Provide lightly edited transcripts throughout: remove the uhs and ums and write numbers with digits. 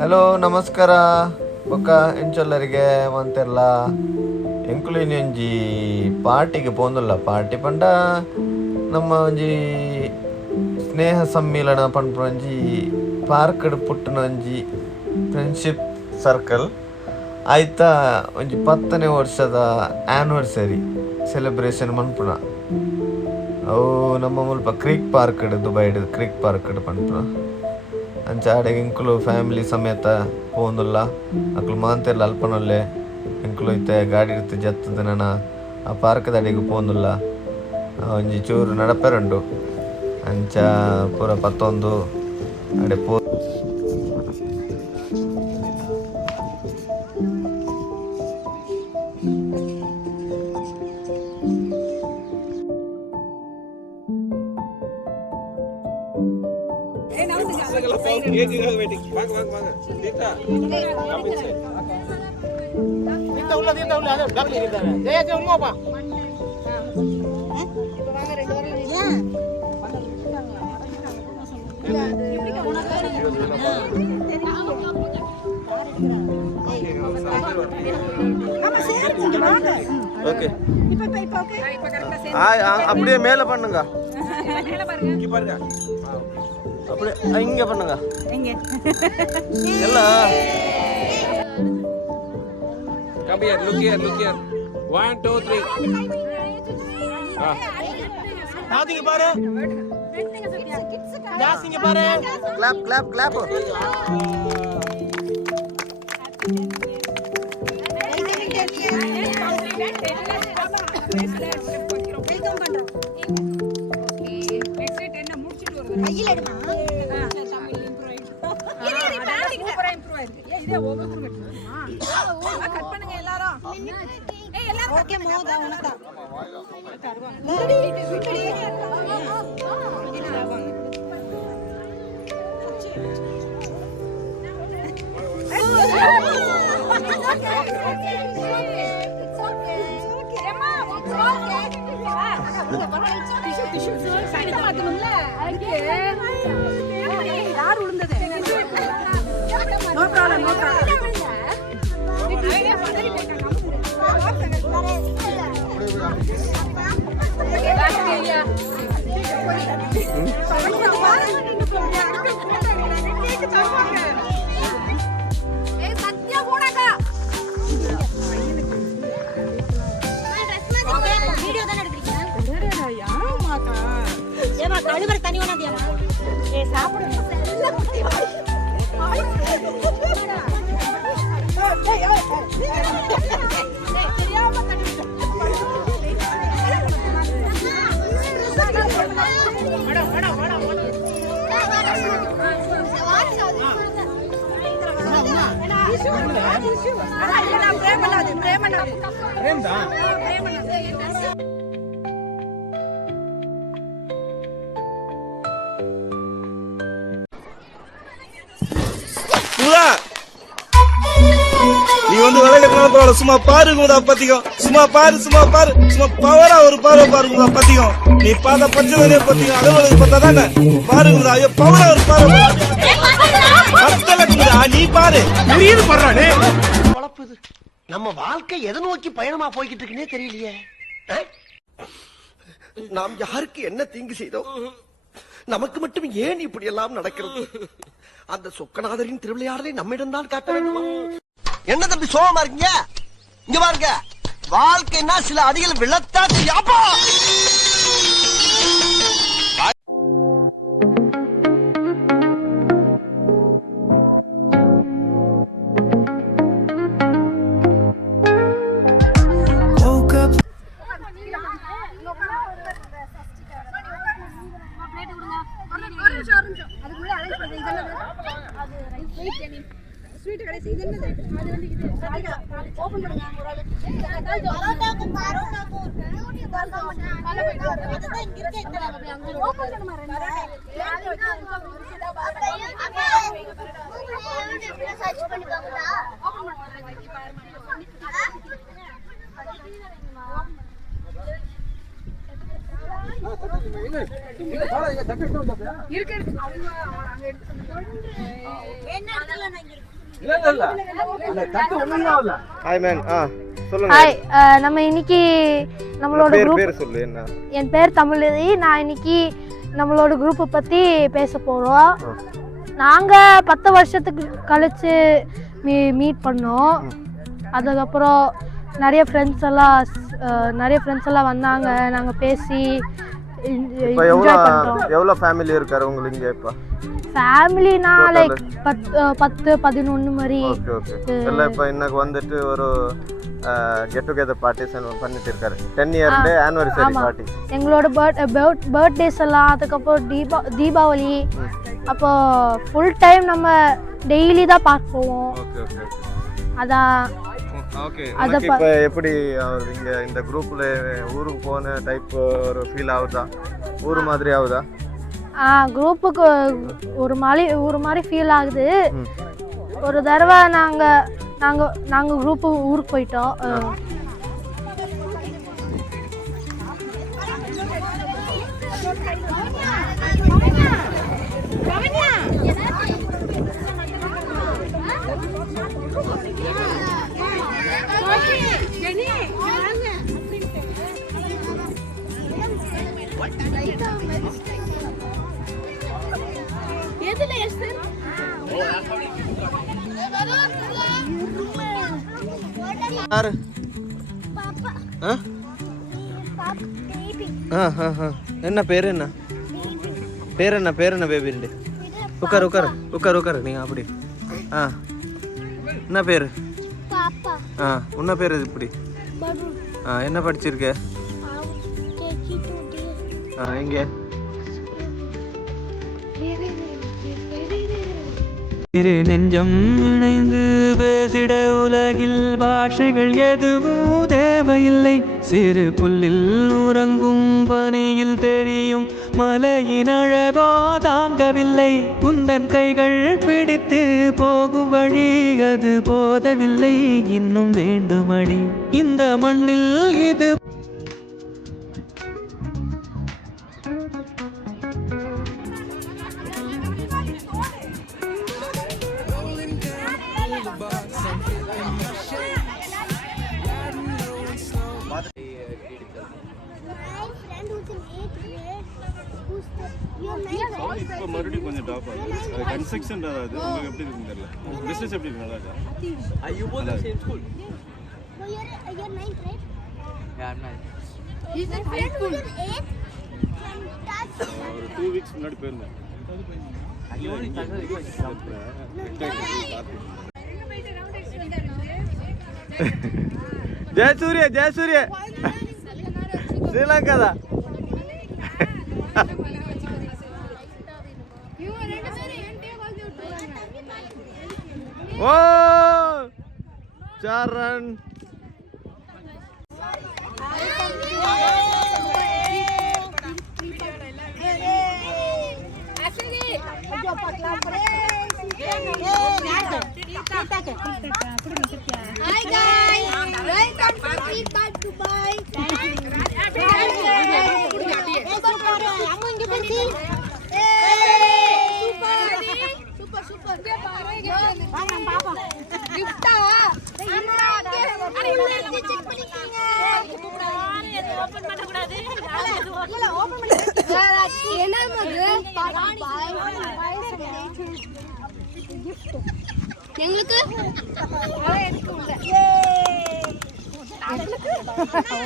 Hello ನಮಸ್ಕಾರ ಬೊಕ್ಕ ಎಂಚೊಲ್ಲರಿಗೆ ಮಂತೆರ್ಲ ಎಂಕುಲು ಒಂಜಿ ಪಾರ್ಟಿಗೆ ಪೋಂದುಲ್ಲ ಪಾರ್ಟಿ ಪಂಡ ನಮ್ಮ ಒಂಜಿ ಸ್ನೇಹ ಸಮ್ಮಿಲನ ಪಂಪ ಒಂಜಿ ಪಾರ್ಕ್ಡ್ ಪುಟ್ಟನ ಒಂಜಿ ಫ್ರೆಂಡ್ಶಿಪ್ ಸರ್ಕಲ್ ಆಯ್ತ ಒಂಜಿ 10ನೇ ವರ್ಷದ ಆ್ಯನಿವರ್ಸರಿ ಸೆಲೆಬ್ರೇಷನ್ ಮನ್ಪುನ ಅವು ನಮ್ಮ ಮುಲ್ಪ ಕ್ರೀಕ್ ಪಾರ್ಕ್ಡ್ ದುಬೈಡ್ ಕ್ರೀಕ್ ಪಾರ್ಕ್ಡ್ ಪನ್ಪುನ ಅಂಚ ಆಡೆಗೆ ಇಂಕುಲು ಫ್ಯಾಮಿಲಿ ಸಮೇತ ಪೋಂದುಲ್ಲ ಅಕ್ಲು ಮಾಂತೆರ್ಲ ಅಲ್ಪನೊಲ್ಲೆ ಇಂಕುಲು ಇತ್ತೆ ಗಾಡಿ ಇರ್ತಿ ಜತ್ತದ ನನ ಆ ಪಾರ್ಕ್ದ ಅಡಿಗೆ ಪೋಂದುಲ್ಲ ಒಂಜಿ ಚೂರು ನಡಪೆರುಂಡು ಅಂಚ ಪೂರ ಪತ್ತೊಂದು ಅಡೆ ಪೋ ஓகே அப்படியே மேல பண்ணுங்க அப்படியே இங்க பண்ணுங்க எல்லாம் come here look here 1 2 3 நாதிங்க பாரு யாசிங்க பாரு clap வெல்கம் பண்றோம் ஓகே நெக்ஸ்ட் 10 முடிச்சிட்டு வருது கையில எடுமா தமிழ் இம்ப்ரூவ் ஆயிடுச்சு இது பேண்டிங் சூப்பரா இம்ப்ரூவ் ஆயிருக்கு இதே ஓவர் கட்டுமா கட் பண்ணுங்க எல்லாரும் ஏய் எல்லாரும் ஓகே மோதா உனக்கு தருவாங்க யார் உளுந்தது நோ ப்ராப்ளம் கழுவற தண்ணி வேணாதியாமா ஏ சாப்பிடு தெரியாம தண்ணி நீ வந்து விலகத்தினால பரவாயில்ல சும்மா பாருங்க பத்திக்கும் சும்மா பாரு சும்மா பவரா ஒரு பார்வை பாருங்க பத்திக்கும் நீ பார்த்த பச்சை பத்திக்கும் அலுவலகம் பார்த்தா தானே பாருங்க ஐயோ பவரா ஒரு பார்வை நீ பாரு பண்றானே நம்ம வாழ்க்கை எதை நோக்கி பயணமா போய்கிட்டு இருக்குன்னே தெரியலையே. நாம் யாருக்கு என்ன தீங்கு செய்தோம்? நமக்கு மட்டும் ஏன் இப்படி எல்லாம் நடக்கிறது? அந்த சொக்கநாதரின் திருவிளையாடலை நம்மிடம் தான் காட்ட வேண்டுமா? என்ன தம்பி சோகமா இருக்கீங்க? இங்க பாருங்க, வாழ்க்கைன்னா சில அடிகள் விழத்தான் செய்யாப்பா. ஸ்வீட் கடைசி இது என்னது? அது வந்து இது ஓபன் பண்ணுங்க. பரோட்டாக்கு கால போயிட்டு அதுதான் இங்க இருக்க இத்தனை அங்க ஓபன் பண்ணுமா ரெண்டு சர்ச் பண்ணி பாருடா. ஓபன் பண்ணுங்க. இருக்கு அவங்க அங்க எடுத்து என்ன இடத்துல நான் இங்க ஹாய் மேன் சொல்லுங்க. ஹாய், நம்ம இன்னைக்கு நம்மளோட குரூப் பேர் சொல்லு என்ன? என் பேர் தமிழதி. நான் இன்னைக்கு நம்மளோட குரூப்பை பற்றி பேச போகிறோம். நாங்கள் 10 வருஷத்துக்கு கழிச்சு மீட் பண்ணோம். அதுக்கப்புறம் நிறைய ஃப்ரெண்ட்ஸ் எல்லாம் வந்தாங்க. நாங்கள் பேசி என்ஜாய் பண்ணுறோம். எவ்வளோ ஃபேமிலி இருக்காரு உங்களுக்கு இங்கே இப்போ? ஃபேமிலினா லைக் 10-11 மாதிரி. Okay okay. எல்லாம் இப்போ இன்னைக்கு வந்துட்டு ஒரு கெட் டுகெதர் பார்ட்டிஸ் பண்ணிட்டு இருக்காரு. 10 இயர் டே ஆனிவர்சரி பார்ட்டி. எங்களோட பர்த்டேஸ் எல்லாம், அதுக்கப்புறம் தீபாவளி, அப்போ ஃபுல் டைம் நம்ம டெய்லி தான் பார்க்க போவோம். Okay okay okay. அதான் ஓகே. இப்போ எப்படி இங்க இந்த குரூப்ல ஊருக்கு போன டைப் ஒரு ஃபீல் ஆகுதா? ஊர் மாதிரி ஆகுதா? குரூப்புக்கு ஒரு மாதிரி ஃபீல் ஆகுது. ஒரு தடவை நாங்கள் குரூப்பு ஊருக்கு போயிட்டோம். யாரு? என்ன பேர்? என்ன பேர்? என்ன பேபி? உட்காரு நீங்க அப்படி. என்ன பேரு? உன்ன பேர் இப்படி? என்ன படிச்சிருக்க? எங்க? இரு நெஞ்சம் இணைந்து பேசிட உலகில் பாஷைகள் எதுவும் தேவையில்லை. சிறு புல்லில் உறங்கும் பனியில் தெரியும் மலையின் அழகோ தாங்கவில்லை. குந்தன் கைகள் பிடித்து போகும் வழி அது போதவில்லை. இன்னும் வேண்டுமடி இந்த மண்ணில் இது. இப்போ மறுபடியும் கொஞ்சம் டாப் ஆகுது. அது கன்ஸ்ட்ரக்ஷன் அதாவது உங்களுக்கு எப்படி இருக்குன்னு தெரியல. பிஸ்னஸ் எப்படி இருக்கு? நல்லா இருக்கா? Are you both the same school? No, you're 9th, right? Yeah, I'm not. He's in high school. 8th. ஒரு 2 வீக்ஸ் முன்னாடி போயிருந்தேன். ஜெயசூரிய ஸ்ரீலங்கா தான். ஓ சரண். Hi guys, welcome to Feedback Dubai. Super. Gift check பண்ணிக்கங்க. ஓபன் பண்ண கூடாது. இல்ல ஓபன் பண்ணி என்ன மகு gift எங்களுக்கு எனக்கு உள்ள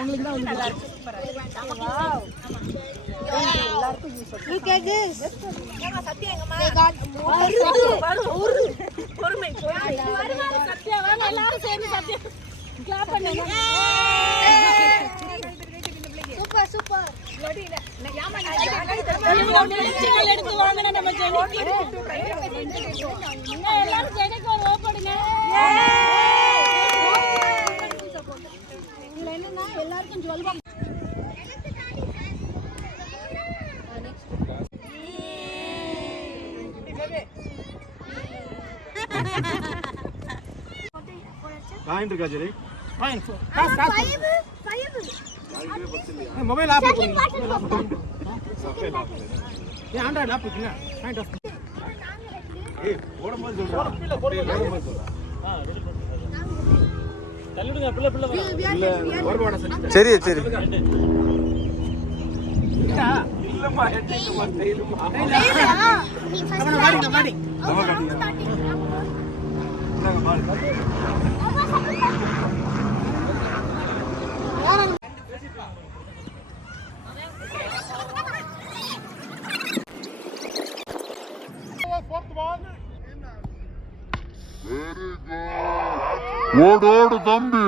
உங்களுக்கு தான் நல்லா இருக்கு. வாவ் எல்லாருக்கும் யூஸ் ஆகும். Look at this. ஏங்க சத்யா எங்கமா பொறுமை வருவாங்க. சத்யா வாங்க எல்லாரும் சேர்ந்து சத்யா கிளாப் பண்ணுங்க. சூப்பர் லோடி இல்ல யாமா எடுத்து வாங்குன நம்ம ஜெனிக்கு எல்லாரும் ஜெனிக்கு ஓபடுங்க. இதுல என்னன்னா எல்லாருக்கும் ஜுவல்பா பாயிண்ட் இருக்கா ஜெரி? பாயிண்ட் 5 மொபைல் ஆஃப் பண்ணுங்க. சரி சரி ஓடோடு தம்பி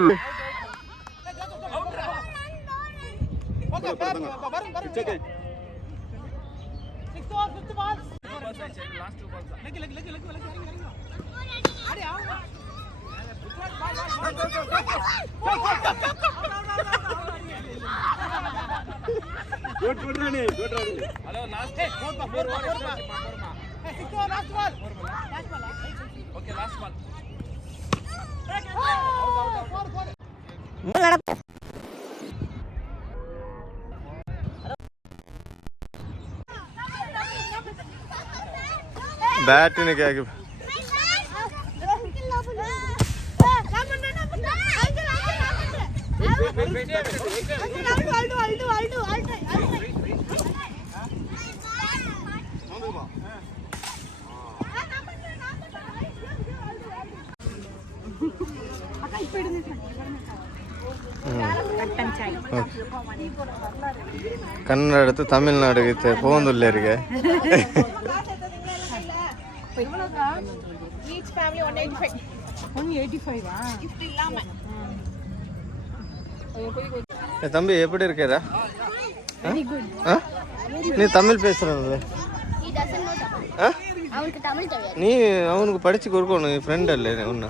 பேட்டுன்னு கேட்கு ಕನ್ನಡ எடுத்து தமிழ்நாடுக்கு போந்துள்ள இருக்கு Each family 185. 185 Gift இல்லாம. தம்பி எப்படி இருக்கேடா வெரி குட் நீ தமிழ் பேசுறது He doesn't know Tamil. அவனுக்கு தமிழ் தெரியாது. நீ அவனுக்கு படிச்சு கொடுக்கணும் நீ ஃப்ரெண்ட் அல்ல ஒன்று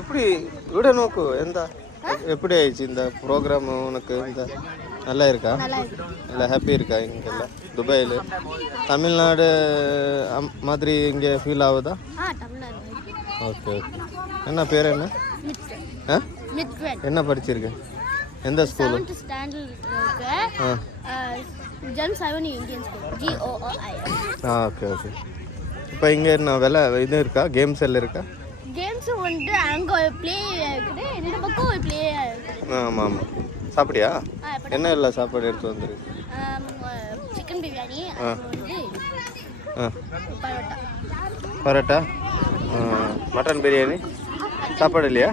இப்படி விட நோக்கு எந்த எப்படி ஆயிடுச்சு இந்த ப்ரோக்ராம் உனக்கு இந்த நல்லா இருக்கா நல்லா ஹாப்பி இருக்கா இங்கெல்லாம் துபாயில் தமிழ்நாடு மாதிரி இங்கே ஃபீல் ஆகுதா ஓகே ஓகே என்ன பேர் என்ன ஆ என்ன படிச்சிருக்க எந்த ஸ்கூலு ஓகே ஓகே இப்போ இங்கே என்ன விலை இது இருக்கா கேம்ஸ் எல்லாம் இருக்கா கேம்ஸ் வந்து அங்க ப்ளே இருக்குது இந்த பக்கம் ப்ளே இருக்குது ஆமாம் ஆமாம் சாப்பிட்டியா என்ன இல்லை சாப்பாடு எடுத்து வந்துருக்கு சிக்கன் பிரியாணி வந்து பரோட்டா மட்டன் பிரியாணி சாப்பாடு இல்லையா